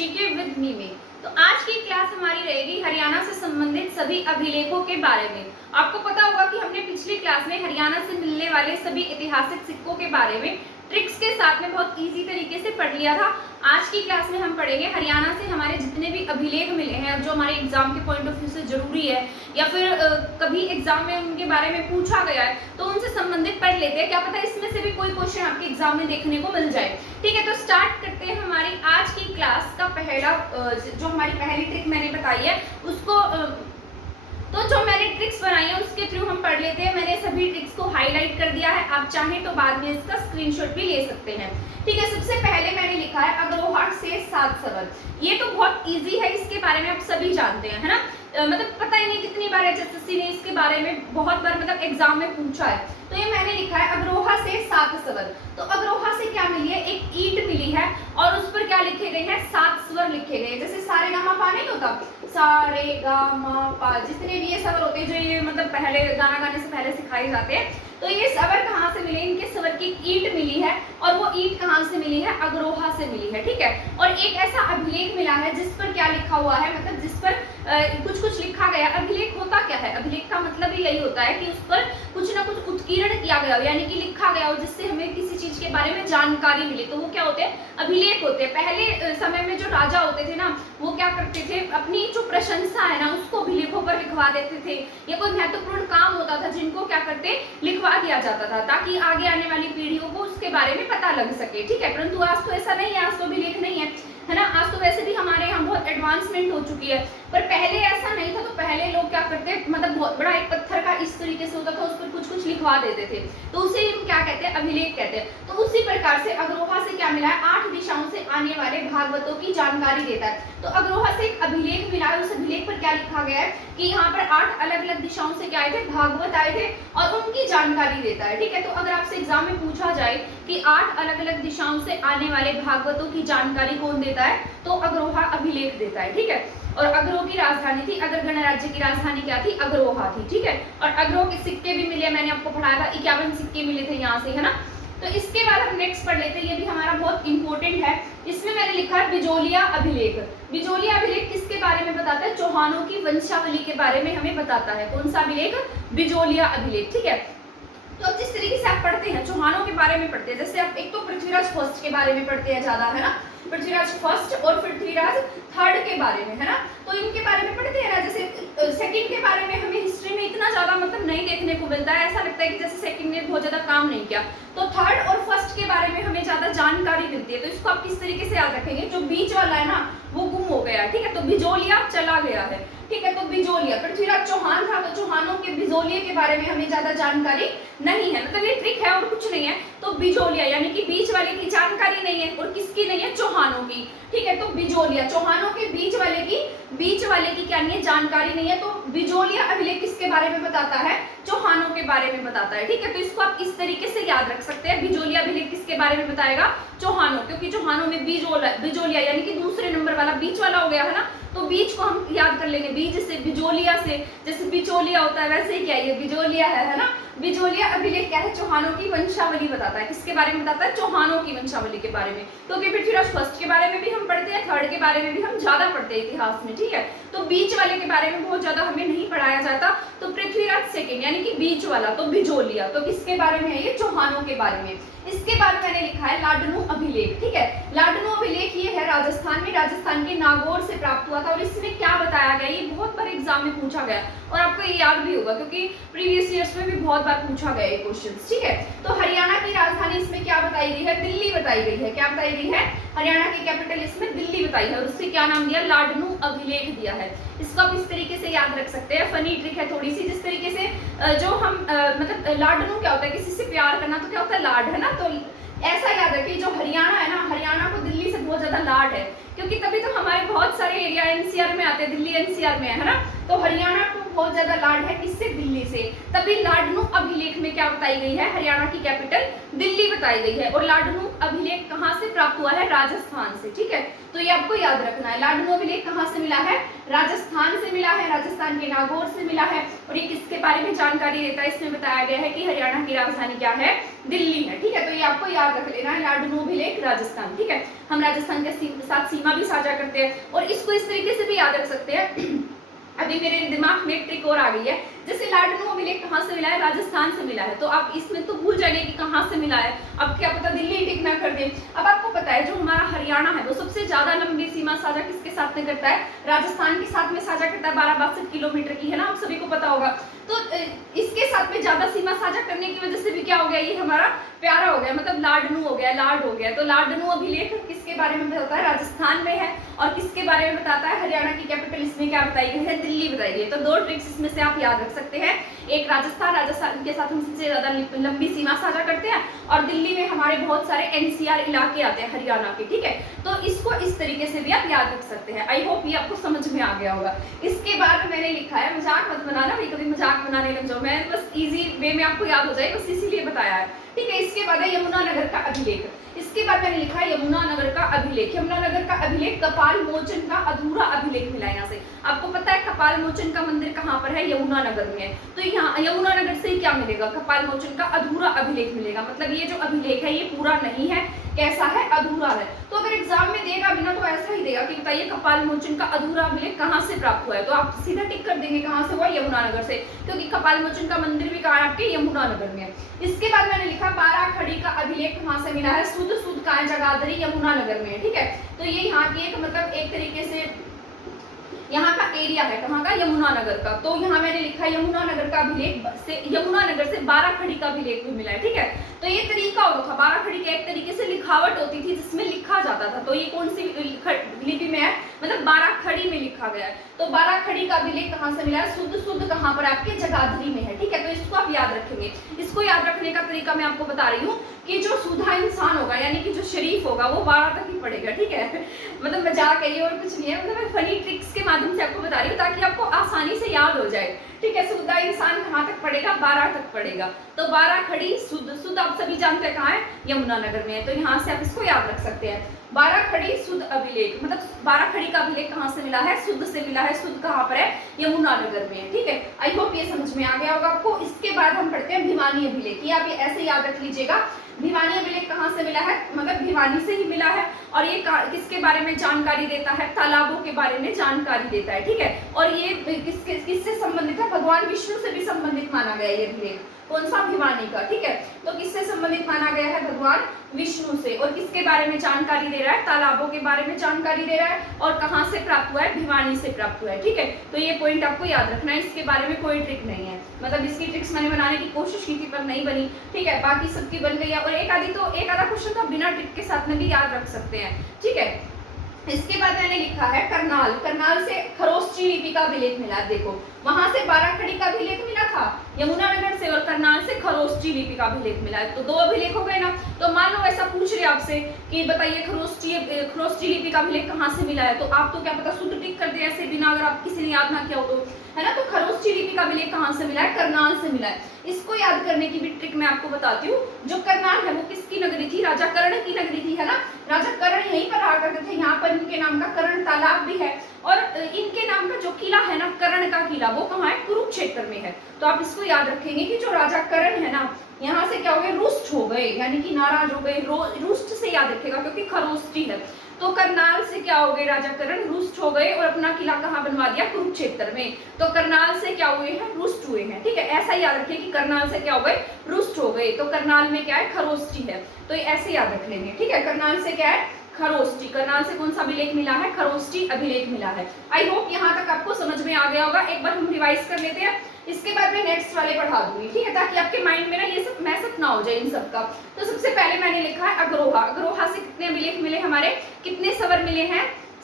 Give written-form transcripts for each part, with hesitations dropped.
GK with me में। तो आज की क्लास हमारी रहेगी हरियाणा से संबंधित सभी अभिलेखों के बारे में। आपको पता होगा कि हमने पिछली क्लास में हरियाणा से मिलने वाले सभी ऐतिहासिक सिक्कों के बारे में ट्रिक्स के साथ में बहुत इजी तरीके से पढ़ लिया था। आज की क्लास में हम पढ़ेंगे हरियाणा से हमारे जितने भी अभिलेख मिले हैं जो हमारे एग्जाम के पॉइंट ऑफ व्यू से जरूरी है या फिर कभी एग्जाम में उनके बारे में पूछा गया है तो उनसे संबंधित पढ़ लेते हैं। क्या पता इसमें से भी कोई क्वेश्चन आपके एग्जाम में देखने को मिल जाए। ठीक है, तो स्टार्ट करते हैं हमारी आज की क्लास का पहला जो हमारी पहली ट्रिक मैंने बताई है उसको तो जो मैंने ट्रिक्स बनाई है उसके थ्रू हम पढ़ लेते हैं। मैंने सभी ट्रिक्स को हाईलाइट कर दिया है, आप चाहें तो बाद में इसका स्क्रीनशॉट भी ले सकते हैं। ठीक है, सबसे पहले मैंने लिखा है अग्रोहा से 7 सवर। ये तो बहुत इजी है, इसके बारे में आप सभी जानते हैं, है ना। मतलब पता ही नहीं कितनी बार एचएसएससी ने इसके बारे में बहुत बार मतलब एग्जाम में पूछा है। तो ये मैंने लिखा है अग्रोहा से 7 सवर। तो अग्रोहा से क्या मिली है, एक ईंट मिली है और उस पर क्या लिखे गए हैं, 7 स्वर लिखे गए हैं। जैसे सारे गा मा पा नहीं होता, सारे गा मा पा, जितने भी ये स्वर होते हैं जो ये मतलब पहले गाना गाने से पहले सिखाए जाते हैं। तो ये स्वर कहाँ से मिले, इनके स्वर की ईंट मिली है और वो ईंट कहाँ से मिली है, अग्रोहा से मिली है। ठीक है, और एक ऐसा अभिलेख मिला है जिस पर क्या लिखा हुआ है, मतलब जिस पर कुछ लिखा गया। अभिलेख होता क्या है, अभिलेख का मतलब ही यही होता है कि उस पर कुछ ना कुछ उत्कीर्ण किया गया हो, यानी कि लिखा गया हो जिससे हमें किसी चीज के बारे में जानकारी मिले। तो वो क्या होते हैं, अभिलेख होते हैं। पहले समय में जो राजा होते थे ना वो क्या करते थे, अपनी जो प्रशंसा है ना उसको अभिलेखों पर लिखवा देते थे, या कोई महत्वपूर्ण काम होता था जिनको क्या करते लिखवा दिया जाता था ताकि आगे आने वाली पीढ़ियों को उसके बारे में पता लग सके। ठीक है, परंतु आज तो ऐसा नहीं है, आज तो अभिलेख नहीं है ना। आज तो वैसे भी हमारे यहाँ बहुत एडवांसमेंट हो चुकी है, पर पहले ऐसा नहीं था। तो पहले लोग क्या करते, मतलब बहुत बड़ा एक पत्थर का इस तरीके से होता था, उस पर कुछ लिखवा देते थे, तो उसे हम क्या कहते हैं, अभिलेख कहते हैं। तो उसी प्रकार से अग्रोहा से क्या मिला है, 8 दिशाओं से आने वाले भागवतों की जानकारी देता है। तो अग्रोहा से एक अभिलेख मिला है, उस अभिलेख पर क्या लिखा गया है कि यहाँ पर 8 अलग अलग दिशाओं से क्या आए थे, भागवत आए थे और उनकी जानकारी देता है। ठीक है, तो अगर आपसे एग्जाम में पूछा जाए कि 8 अलग अलग दिशाओं से आने वाले भागवतों की जानकारी कौन देता है, तो अग्रोहा अभिलेख देता है। ठीक है, और अग्रोह की राजधानी थी, अगर गणराज्य की राजधानी क्या थी, अग्रोहा थी। ठीक है, और अग्रोह के सिक्के भी मिले, मैंने आपको पढ़ाया था 51 सिक्के मिले थे यहाँ से, है ना। तो इसके बाद हम नेक्स्ट पढ़ लेते हैं, ये भी हमारा बहुत इंपॉर्टेंट है। इसमें मैंने लिखा है बिजोलिया अभिलेख। बिजोलिया अभिलेख किसके बारे में बताता है, चौहानों की वंशावली के बारे में हमें बताता है। कौन सा अभिलेख, बिजोलिया अभिलेख। ठीक है, तो अब जिस तरीके से आप पढ़ते हैं चौहानों के बारे में पढ़ते हैं, जैसे आप एक तो पृथ्वीराज फर्स्ट के बारे में पढ़ते हैं ज्यादा, है ना, पृथ्वीराज फर्स्ट और पृथ्वीराज थर्ड के बारे में, है ना। तो इनके बारे में पढ़ते हैं ना। जैसे सेकंड के बारे में हमें हिस्ट्री में इतना ज्यादा मतलब नहीं देखने को मिलता है, ऐसा लगता है कि जैसे सेकंड ने बहुत ज्यादा काम नहीं किया। तो थर्ड और फर्स्ट के बारे में हमें ज्यादा जानकारी मिलती है। तो इसको आप किस तरीके से याद रखेंगे, जो बीच वाला है ना वो गुम हो गया है। ठीक है, तो बिजोलिया चला गया है। ठीक है, तो बिजोलिया, पृथ्वीराज चौहान था तो चौहानों के बिजोलिया के बारे में हमें ज्यादा जानकारी नहीं है, मतलब ये ट्रिक है और कुछ नहीं है। तो बिजोलिया यानी कि बीच वाले की जानकारी नहीं है, और किसकी नहीं है, चौहानों की। ठीक है, तो बिजोलिया चौहानों के बीच वाले की क्या नहीं है, जानकारी नहीं है। तो बिजोलिया अभिलेख किसके बारे में बताता है, चौहानों के बारे में बताता है। ठीक है, तो इसको आप इस तरीके से याद रख सकते हैं, बिजोलिया अभिलेख किसके बारे में बताएगा, चौहानों, क्योंकि चौहानों में बिजोलिया यानी कि दूसरे नंबर वाला बीच वाला हो गया, है ना। तो बीच को हम याद कर लेंगे, बीज से, बिजोलिया से, जैसे बिचौलिया होता है वैसे ही क्या ये बिजोलिया है ना। बिजोलिया अभिलेख क्या है, चौहानों की वंशावली बताता है। किसके बारे में बताता है, चौहानों की वंशावली के बारे में। क्योंकि पृथ्वीराज फर्स्ट के बारे में भी हम पढ़ते हैं, थर्ड के बारे में भी हम ज्यादा पढ़ते हैं इतिहास में। ठीक है, तो बीच वाले के बारे में बहुत ज्यादा हमें नहीं पढ़ाया जाता। तो पृथ्वीराज सेकेंड यानी कि बीच वाला, तो बिजोलिया, तो किसके बारे में है, ये चौहानों के बारे में। इसके बाद मैंने लिखा है लाडनू अभिलेख। ठीक है, लाडनू अभिलेख ये है राजस्थान में, राजस्थान के नागौर से प्राप्त हुआ था। और इसमें क्या बताया गया, ये बहुत बार एग्जाम में पूछा गया और आपको ये याद भी होगा क्योंकि प्रीवियस ईयर्स में भी बहुत बार पूछा गया ये क्वेश्चन। ठीक है, तो हरियाणा की राजधानी इसमें क्या बताई गई है, दिल्ली बताई गई है। क्या बताई गई है, हरियाणा की कैपिटल इसमें दिल्ली बताई है और उससे क्या नाम दिया, लाडनू अभिलेख दिया है। इसको आप इस तरीके से याद रख सकते हैं। फनी ट्रिक है थोड़ी सी, जिस तरीके से जो हम मतलब लाडनू क्या होता है, किसी से प्यार करना, तो क्या होता है, लाड, है ना। तो ऐसा याद रखिए जो हरियाणा है ना, हरियाणा को दिल्ली से बहुत ज्यादा लाड है, क्योंकि तभी तो हमारे बहुत सारे एरिया एनसीआर में आते हैं, दिल्ली एनसीआर में है ना। तो हरियाणा को बहुत ज्यादा लाड है किससे, दिल्ली से। तभी लाडनू अभिलेख में क्या बताई गई है, हरियाणा की कैपिटल दिल्ली बताई गई है। और लाडनू अभिलेख कहाँ से प्राप्त हुआ है, राजस्थान से, ठीक है। तो ये आपको याद रखना है, लाडनू अभिलेख कहाँ से मिला है, राजस्थान से मिला है, राजस्थान के नागौर से मिला है। और ये किसके बारे में जानकारी देता है, इसमें बताया गया है कि हरियाणा की राजधानी क्या है, दिल्ली है, ठीक है। तो ये आपको याद रख लेना है, लाडनू अभिलेख राजस्थान, ठीक है। हम राजस्थान के साथ सीमा भी साझा करते हैं और इसको इस तरीके से भी याद रख सकते हैं। अभी मेरे दिमाग में एक ट्रिक और आ गई है, जैसे लाडनू अभिलेख कहाँ से मिला है, राजस्थान से मिला है, तो आप इसमें तो भूल जाएंगे कि कहाँ से मिला है, अब क्या पता दिल्ली टिक ना कर दे। अब आपको पता है जो हमारा हरियाणा है वो सबसे ज्यादा लंबी सीमा साझा किसके साथ में करता है, राजस्थान के साथ में साझा करता है, 1262 किलोमीटर की है ना, आप सभी को पता होगा। तो इसके साथ में ज्यादा सीमा साझा करने की वजह से भी क्या हो गया, ये हमारा प्यारा हो गया, मतलब लाडनू हो गया, लाड हो गया। तो लाडनू अभिलेख किसके बारे में बताता है, राजस्थान में है। और किसके बारे में बताता है, हरियाणा की कैपिटल इसमें क्या बताई गई है, दिल्ली बताई गई है। तो दो ट्रिक्स इसमें से आप याद रख सकते हैं, एक राजस्थान के साथ हम सबसे ज्यादा लंबी सीमा साझा करते हैं, और दिल्ली में हमारे बहुत सारे एनसीआर इलाके आते हैं हरियाणा के, ठीक है। तो इसको इस तरीके से भी आप याद रख सकते हैं। आई होप ये आपको समझ में आ गया होगा। इसके बाद मैंने लिखा है, मजाक मत बनाना भाई, कभी मजाक बनाने लग जाओ, मैं बस इजी वे में आपको याद हो जाए बस इसीलिए बताया है, ठीक है। इसके बाद है यमुनानगर का अभिलेख। इसके बाद मैंने लिखा है यमुनानगर का अभिलेख। यमुनानगर का अभिलेख कपाल मोचन का अधूरा अभिलेख मिला है यहाँ से। आपको पता है कपाल मोचन का मंदिर कहाँ पर है, यमुनानगर में है। तो यहाँ यमुनानगर से क्या मिलेगा, कपाल मोचन का अधूरा अभिलेख मिलेगा। मतलब ये जो अभिलेख है ये पूरा नहीं है, कैसा है, अधूरा है। तो अगर एग्जाम में देगा भी ना तो ऐसा ही देगा कि बताइए कपाल मोचन का अधूरा अभिलेख कहाँ से प्राप्त हुआ है, तो आप सीधा टिक कर देंगे कहाँ से हुआ, यमुनानगर से, क्योंकि कपाल मोचन का मंदिर भी कहाँ है, आपके यमुनानगर में है। इसके बाद मैंने लिखा बाराखड़ी का अभिलेख कहाँ से मिला है, सुध का जगाधरी यमुनानगर में, ठीक है। तो ये यहाँ की एक मतलब एक तरीके से यहाँ का एरिया है, कहाँ का, यमुनानगर का। तो यहाँ मैंने लिखा यमुनानगर का अभिलेख से, यमुनानगर से बाराखड़ी का अभिलेख भी मिला है, ठीक है। तो ये तरीका होता था, बाराखड़ी के एक तरीके से लिखावट होती थी जिसमें लिखा जाता था। तो ये कौन सी लिपि में है, मतलब बाराखड़ी में लिखा गया है। तो बाराखड़ी का अभिलेख कहाँ से मिला है, शुद्ध कहाँ पर, आपके जगाधरी में है, ठीक है। तो इसको आप याद रखेंगे। इसको याद रखने का तरीका मैं आपको बता रही हूँ कि जो सुधा इंसान होगा यानी कि जो शरीफ होगा वो 12 तक ही पढ़ेगा, ठीक है। मतलब मजाक है ये और कुछ नहीं है, मतलब मैं फनी ट्रिक्स के माध्यम से आपको बता रही हूँ ताकि आपको आसानी से याद हो जाए, ठीक है। सुधा इंसान कहाँ तक पढ़ेगा, 12 तक पढ़ेगा। तो बाराखड़ी शुद्ध आप सभी जानते हैं कहाँ है, यमुनानगर में है। तो यहाँ से आप इसको याद रख सकते हैं। बाराखड़ी शुद्ध अभिलेख, मतलब बाराखड़ी का अभिलेख कहाँ से मिला है, शुद्ध से मिला है। शुद्ध कहाँ पर है, यमुनानगर में है, ठीक है। आई होप ये समझ में आ गया होगा आपको। इसके बाद हम पढ़ते हैं भिवानी अभिलेख। ये आप ऐसे याद रख लीजिएगा, भिवानी अभिलेख कहाँ से मिला है, मतलब भिवानी से ही मिला है। और ये किसके बारे में जानकारी देता है, तालाबों के बारे में जानकारी देता है, ठीक है। और ये किससे संबंधित है, भगवान विष्णु से भी संबंधित माना गया ये अभिलेख। कौन सा, भिवानी का, ठीक है। तो किससे संबंधित माना गया है, भगवान विष्णु से। और किसके बारे में जानकारी दे रहा है, तालाबों के बारे में जानकारी दे रहा है। और कहाँ से प्राप्त हुआ है, भिवानी से प्राप्त हुआ है, ठीक है। तो ये पॉइंट आपको याद रखना है। इसके बारे में कोई ट्रिक नहीं है, मतलब इसकी ट्रिक्स मैंने बनाने की कोशिश की थी पर नहीं बनी, ठीक है। बाकी सबकी बन गई है। और एक आधा क्वेश्चन तो बिना ट्रिक के साथ में भी याद रख सकते हैं, ठीक है। इसके बाद मैंने लिखा है करनाल से खरोष्ठी लिपि का अभिलेख मिला। देखो वहां से बाराखड़ी का अभिलेख मिला था यमुनानगर से, और करनाल से खरोष्ठी लिपि का अभिलेख मिला है। तो दो अभिलेख हो गए ना। तो मान लो ऐसा पूछ रहे आपसे कि बताइए खरोष्ठी लिपि का अभिलेख कहाँ से मिला है, तो आप तो क्या पता शुद्ध टिक कर दे ऐसे बिना, अगर आप किसी ने याद ना किया हो तो, है ना। तो खरोष्ठी लिपि का अभिलेख कहाँ से मिला है, करनाल से मिला है। इसको याद करने की भी ट्रिक मैं आपको बताती हूँ। जो करनाल है वो किसकी नगरी थी, राजा कर्ण की नगरी थी, है ना। राजा कर्ण यहीं पर रहा करते थे। यहाँ पर इनके नाम का कर्ण तालाब भी है। और इनके नाम का जो किला है ना, कर्ण का किला, वो कहाँ है, कुरुक्षेत्र में है। तो आप इसको याद रखेंगे कि जो राजा कर्ण है ना, यहाँ से क्या हो गए, रुष्ट हो गए, यानी कि नाराज हो गए। रुष्ट से याद रखेगा क्योंकि खरोष्ठी है। तो करनाल से क्या हो गए, राजा कर्ण रुष्ट हो गए और अपना किला कहाँ बनवा दिया, कुरुक्षेत्र में। तो करनाल से क्या हुए हैं, रुष्ट हुए हैं, ठीक है। ऐसा याद रखिए कि करनाल से क्या हो गए, रुष्ट हो गए। तो करनाल में क्या है, खरोष्ठी है। तो ऐसे याद रख लेंगे, ठीक है। करनाल से क्या है, खरोष्ठी। करनाल से कौन सा अभिलेख मिला है, खरोष्ठी अभिलेख मिला है। आई होप यहाँ तक आपको समझ में आ गया होगा। एक बार हम रिवाइज कर लेते हैं, इसके बाद मैं नेक्स्ट वाले पढ़ा दूंगी, ठीक है, ताकि आपके माइंड में ना ये सब मैसेज ना हो जाए इन सब का। तो सबसे पहले मैंने लिखा है अग्रोहा। अग्रोहा से कितने अभिलेख मिले हमारे, कितने सवर मिले हैं,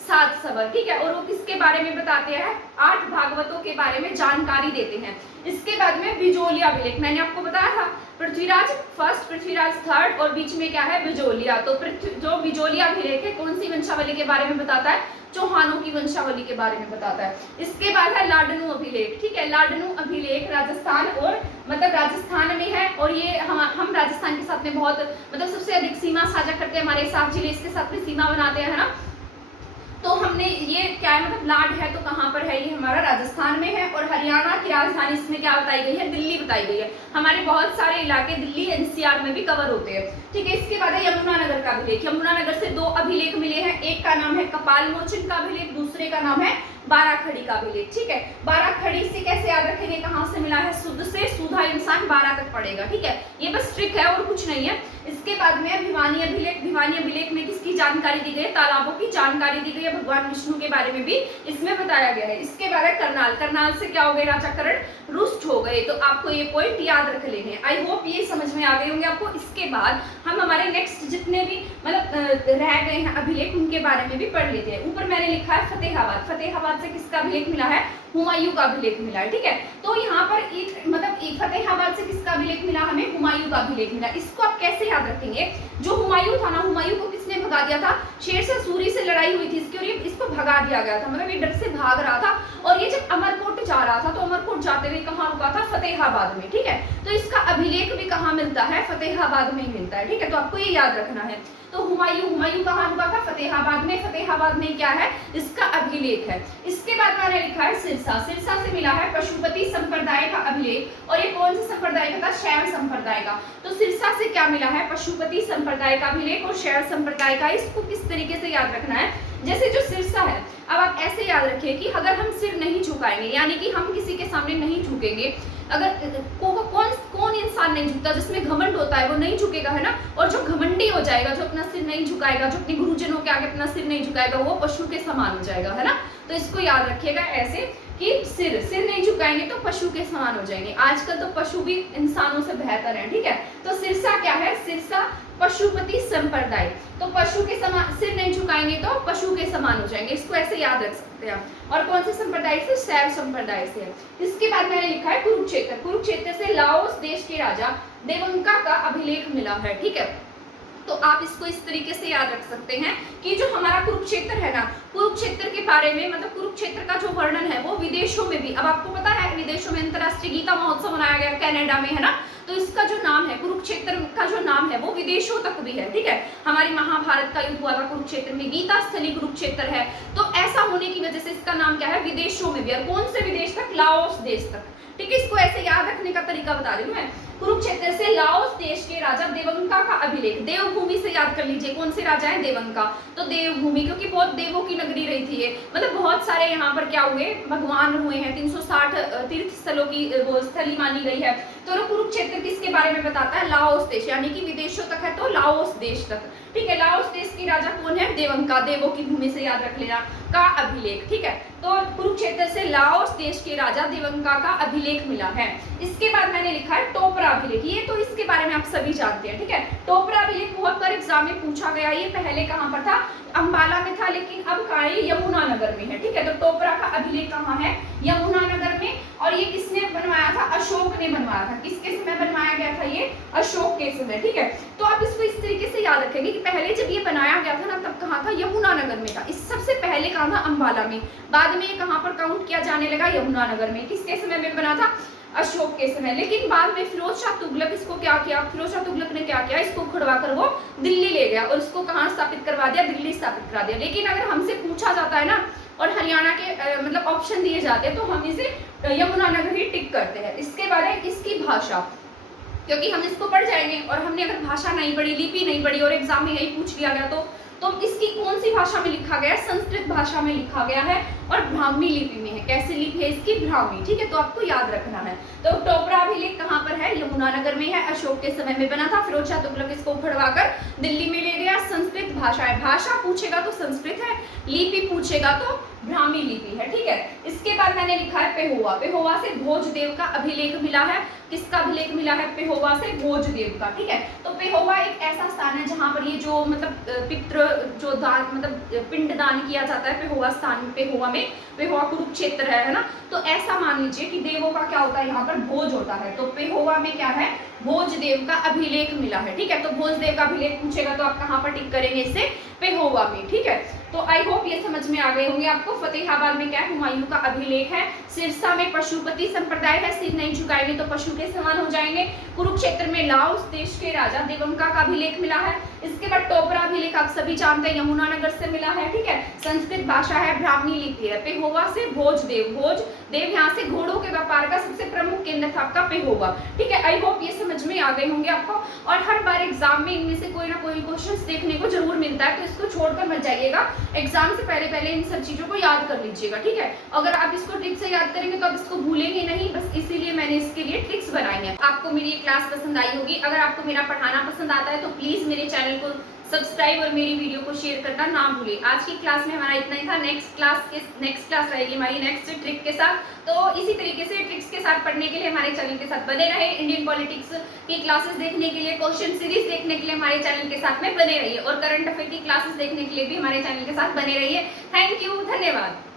7 सबर, ठीक है। और वो किसके बारे में बताते हैं? 8 भागवतों के बारे में जानकारी देते हैं। इसके बाद में बिजोलिया अभिलेख, मैंने आपको बताया था पृथ्वीराज फर्स्ट, पृथ्वीराज थर्ड और बीच में क्या है? बिजोलिया। तो जो बिजोलिया अभिलेख है कौन सी वंशावली के बारे में बताता है? चौहानों की वंशावली के बारे में बताता है। इसके बाद है लाडनू अभिलेख, ठीक है। लाडनू अभिलेख राजस्थान और मतलब राजस्थान में है और ये हम राजस्थान के साथ में बहुत मतलब सबसे अधिक सीमा साझा करते हैं, हमारे 7 जिले इसके साथ में सीमा बनाते हैं, है ना। तो हमने ये क्या है मतलब लाड है तो कहाँ पर है? ये हमारा राजस्थान में है। और हरियाणा की राजधानी इसमें क्या बताई गई है? दिल्ली बताई गई है। हमारे बहुत सारे इलाके दिल्ली एनसीआर में भी कवर होते हैं, ठीक है। इसके बाद है यमुनानगर का अभिलेख। यमुनानगर से 2 अभिलेख मिले हैं, एक का नाम है कपाल मोचन का अभिलेख, दूसरे का नाम है बाराखड़ी का अभिलेख, ठीक है। बाराखड़ी से कैसे याद रखेंगे? कहाँ से मिला है? सुध से, सुधा इंसान 12 तक पड़ेगा, ठीक है। ये बस ट्रिक है और कुछ नहीं है। इसके बाद में भिवानी अभिलेख। भिवानी अभिलेख में किसकी जानकारी दी गई है? तालाबों की जानकारी दी गई है, भगवान विष्णु के बारे में भी इसमें बताया गया है। इसके बाद है करनाल। करनाल से क्या हो गए? राजा कर्ण रुष्ट हो गए। तो आपको ये पॉइंट याद रख लेने हैं। आई होप ये समझ में आ गए होंगे आपको। इसके बाद हम हमारे नेक्स्ट जितने भी मतलब रह गए हैं अभिलेख उनके बारे में भी पढ़ लेते हैं। ऊपर मैंने लिखा है फतेहाबाद। फतेहाबाद से किसका अभिलेख मिला है? हुमायूं का अभिलेख मिला है, ठीक है। तो यहाँ पर एक मतलब एक फतेहाबाद से किसका अभिलेख मिला? हमें हुमायूं का अभिलेख मिला। इसको आप कैसे याद रखेंगे? जो हुमायूं था ना, हुमायूं को किसने भगा दिया था? शेरशाह सूरी से लड़ाई हुई थी इसकी और ये इसको भगा दिया गया था, मतलब ये डर से भाग रहा था। और ये जब अमरकोट जा रहा था तो अमरकोट जाते हुए कहाँ रुका था? फतेहाबाद में, ठीक है। तो इसका अभिलेख भी कहाँ मिलता है? फतेहाबाद में ही मिलता है, ठीक है। तो आपको ये याद रखना है। तो हुमायूं कहाँ रुका था? फतेहाबाद में। फतेहाबाद में क्या है? इसका अभिलेख है। इसके बाद मैंने लिखा है सिरसा। सिरसा से मिला है पशुपति संप्रदाय का अभिलेख और ये कौन से संप्रदाय का था? शैव संप्रदाय का। तो सिरसा से क्या मिला है? पशुपति संप्रदाय का अभिलेख और शैव संप्रदाय का। इसको किस तरीके से याद रखना है? जैसे जो सिरसा है, अब आप ऐसे याद रखिए कि अगर हम सिर नहीं झुकाएंगे यानी कि हम किसी के सामने नहीं झुकेंगे, अगर कौन इंसान नहीं झुकता? जिसमें घमंड होता है वो नहीं झुकेगा, है ना। और जो घमंडी हो जाएगा, जो अपना सिर नहीं झुकाएगा, जो अपने गुरुजनों के आगे अपना सिर नहीं झुकाएगा, वो पशु के समान हो जाएगा, है ना। तो इसको याद रखिएगा ऐसे कि सिर नहीं झुकाएंगे तो पशु के समान हो जाएंगे। आजकल तो पशु भी इंसानों से बेहतर है, ठीक है। तो सिरसा क्या है? सिरसा पशुपति संप्रदाय। तो पशु के समान, सिर नहीं झुकाएंगे तो पशु के समान हो जाएंगे। इसको ऐसे याद रख सकते हैं। और कौन से संप्रदाय से? शैव संप्रदाय से। इसके बाद मैंने लिखा है कुरुक्षेत्र। कुरुक्षेत्र से लाओस देश के राजा देवंका का अभिलेख मिला है, ठीक है। तो आप इसको इस तरीके से याद रख सकते हैं कि जो हमारा कुरुक्षेत्र है ना, कुरुक्षेत्र के बारे में मतलब कुरुक्षेत्र का जो वर्णन है वो विदेशों में भी, अब आपको पता है विदेशों में अंतर्राष्ट्रीय गीता महोत्सव मनाया गया कनाडा में, है ना। तो इसका जो नाम है कुरुक्षेत्र का जो नाम है वो विदेशों तक भी है, ठीक है। हमारी महाभारत का युद्ध हुआ था कुरुक्षेत्र में, गीता स्थली कुरुक्षेत्र है। तो ऐसा होने की वजह से इसका नाम क्या है? विदेशों में भी। और कौन से विदेश तक? लाओस देश तक, ठीक है। इसको ऐसे याद रखने का तरीका बता रही हूँ मैं। कुरुक्षेत्र से लाओस देश के राजा देवंका का अभिलेख। देवभूमि से याद कर लीजिए, कौन से राजा हैं? देवंका। तो देवभूमि, क्योंकि बहुत देवों की नगरी रही थी ये, मतलब बहुत सारे यहाँ पर क्या हुए? भगवान हुए हैं। 360 तीर्थ स्थलों की वो स्थली मानी गई है। तो कुरुक्षेत्र किसके बारे में बताता है? लाओस देश, यानी कि विदेशों तक है तो लाओस देश तक, ठीक है। लाओस देश के राजा कौन है? देवंका। देवों की भूमि से याद रख लेना का अभिलेख, ठीक है। तो कुरुक्षेत्र से लाओस देश के राजा देवंका का अभिलेख मिला है। इसके बाद मैंने लिखा है टोपरा अभिलेख। ये तो इसके बारे में आप सभी जानते हैं, ठीक है। टोपरा अभिलेख बहुत बार एग्जाम में पूछा गया। ये पहले कहाँ पर था? अंबाला में था, लेकिन अब कहाँ है? यमुनानगर में है, ठीक है। तो टोपरा का अभिलेख कहाँ है? यमुनानगर में। और ये किसने बनवाया था? अशोक ने बनवाया था। किसके समय बनवाया गया था? ये अशोक के समय, ठीक है। तो आप इसको इस तरीके से याद रखेंगे कि पहले जब ये बनाया गया था ना तब कहाँ था? यमुनानगर में था। इस सबसे पहले कहाँ था? अंबाला में। बाद में ये कहाँ पर काउंट किया जाने लगा? यमुनानगर में। किसके समय में बना था? अशोक के समय। लेकिन बाद में फिरोज शाह तुगलक इसको क्या किया? फिरोज शाह तुगलक ने क्या किया? इसको उखड़वा कर वो दिल्ली ले गया और इसको कहाँ स्थापित करवा दिया? दिल्ली स्थापित करा दिया। लेकिन अगर हमसे पूछा जाता है ना और हरियाणा के मतलब ऑप्शन दिए जाते हैं तो हम इसे यमुनानगर ही टिक करते हैं। इसके बारे में इसकी भाषा, क्योंकि हम इसको पढ़ जाएंगे और हमने अगर भाषा नहीं पढ़ी, लिपि नहीं पढ़ी और एग्जाम में यही पूछ लिया गया तो इसकी कौन सी भाषा में लिखा गया है? संस्कृत भाषा में लिखा गया है और ब्राह्मी लिपि में है। कैसी लिपि है इसकी? ब्राह्मी, ठीक है। तो आपको याद रखना है। तो टोपरा अभिलेख कहाँ पर है? यमुनानगर में है। अशोक के समय में बना था। फिरोज शाह तुगलक इसको उखड़वाकर दिल्ली में ले गया। संस्कृत भाषा है। भाषा पूछेगा तो संस्कृत है, लिपि पूछेगा तो ब्राह्मी लिपि है, ठीक है। इसके बाद मैंने लिखा है पेहोवा। पेहोवा से भोजदेव का अभिलेख मिला है। किसका अभिलेख मिला है? पेहोवा से भोजदेव का, ठीक है। तो पेहोवा एक ऐसा स्थान है जहां पर ये जो मतलब पितृ जो दान मतलब पिंड दान किया जाता है पेहोवा स्थान, पेहोवा में, पेहोवा कुरुक्षेत्र है ना। तो ऐसा मान लीजिए कि देवों का क्या होता है, यहाँ पर भोज होता है। तो पेहोवा में क्या है? भोजदेव का अभिलेख मिला है, ठीक है। तो भोजदेव का अभिलेख पूछेगा तो आप कहाँ पर टिक करेंगे? इसे पेहोवा में, ठीक है। तो आई होप ये समझ में आ गए होंगे आपको। फतेहाबाद में क्या है? हुमायूं का अभिलेख है। सिरसा में पशुपति संप्रदाय है, सिर नहीं झुकाएंगे तो पशु के समान हो जाएंगे। कुरुक्षेत्र में लाओस देश के राजा देवंका का अभिलेख मिला है। इसके बाद टोपरा अभिलेख आप सभी जानते हैं, यमुनानगर से मिला है, ठीक है। संस्कृत भाषा है, ब्राह्मी लिपि है। पेहोवा से भोजदेव, भोजदेव यहाँ से घोड़ों के व्यापार का सबसे प्रमुख केंद्र था आपका पेहोवा, ठीक है। आई होप ये समझ में आ गए होंगे आपको। और हर बार एग्जाम में इनमें से कोई ना कोई क्वेश्चन देखने को जरूर मिलता है, तो इसको छोड़कर मत जाइएगा। एग्जाम से पहले इन सब चीजों को याद कर लीजिएगा, ठीक है। अगर आप इसको ट्रिक से याद करेंगे तो आप इसको भूलेंगे नहीं, बस इसीलिए मैंने इसके लिए ट्रिक्स बनाई है। आपको मेरी ये क्लास पसंद आई होगी। अगर आपको मेरा पढ़ाना पसंद आता है तो प्लीज मेरे चैनल को सब्सक्राइब और मेरी वीडियो को शेयर करना ना भूलें। आज की क्लास में हमारा इतना ही था। नेक्स्ट क्लास रहेगी हमारी नेक्स्ट ट्रिक के साथ। तो इसी तरीके से ट्रिक्स के साथ पढ़ने के लिए हमारे चैनल के साथ बने रहे। इंडियन पॉलिटिक्स की क्लासेस देखने के लिए, क्वेश्चन सीरीज देखने के लिए हमारे चैनल के साथ में बने रहिए, और करंट अफेयर की क्लासेस देखने के लिए भी हमारे चैनल के साथ बने रहिए। थैंक यू, धन्यवाद।